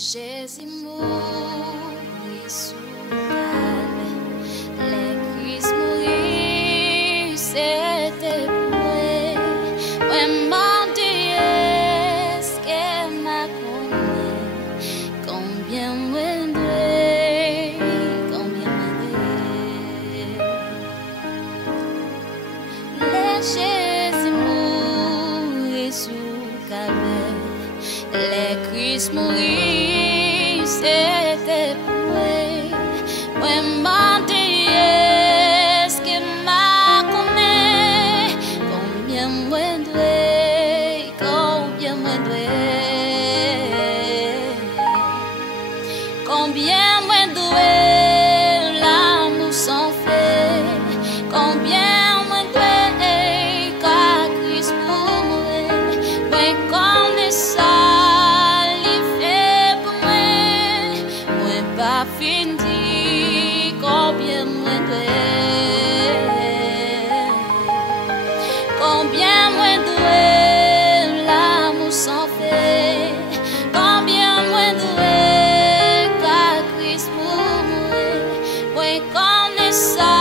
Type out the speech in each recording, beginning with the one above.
JEZI MOURI sous KALVÈ. Les Christ mourir, c'était pour moi. Ouais, mon Dieu, est-ce qu'elle m'a connu? Combien moi dois, combien moi dois. Les JEZI mourir sous KALVÈ. Les Christ mourir, c'était pour moi. Ouais, mon Dieu, est-ce que m'a connu? Combien moi dois, combien moi dois. Combien moi dois, l'amour sans fait. Combien moi dois, car Christ pour moi. Ouais, connais ça. Pas fini, combien moins de l'amour sans fait, combien moins de car Christ pour moi, moi connais ça,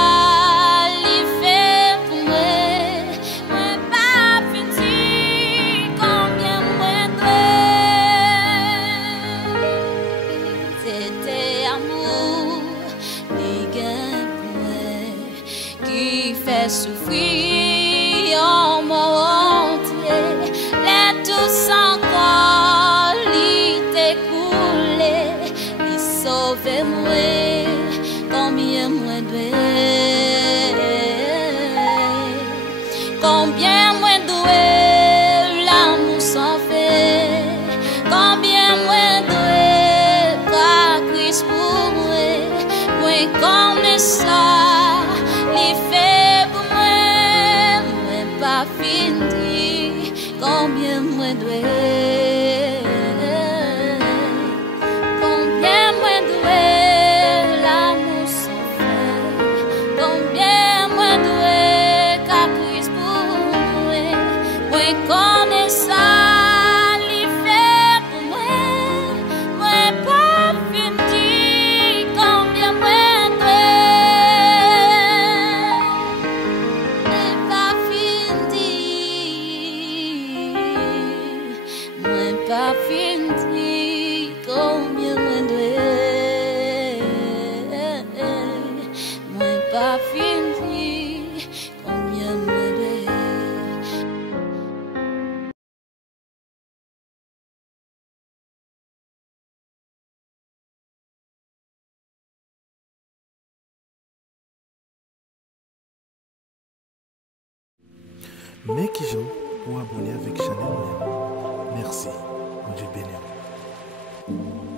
il fait pour moi, moi pas fini, combien moins de c'était amour, les gains pour moi, qui fait souffrir en moi entier. Les tous encore, il t'écoulé, il sauve moi, combien moins combien moins l'amour sans fait, combien moins pour moi, moi connais ça, les fait pour moi, moi pas fini, combien moi combien moi l'amour sans fin, combien moi car Christ pour moi, moi connais ça. Pas fini, combien moins moi pas fini, combien moins Mais qui j'en pour abonner avec Chanel. Merci. Mon Dieu béni.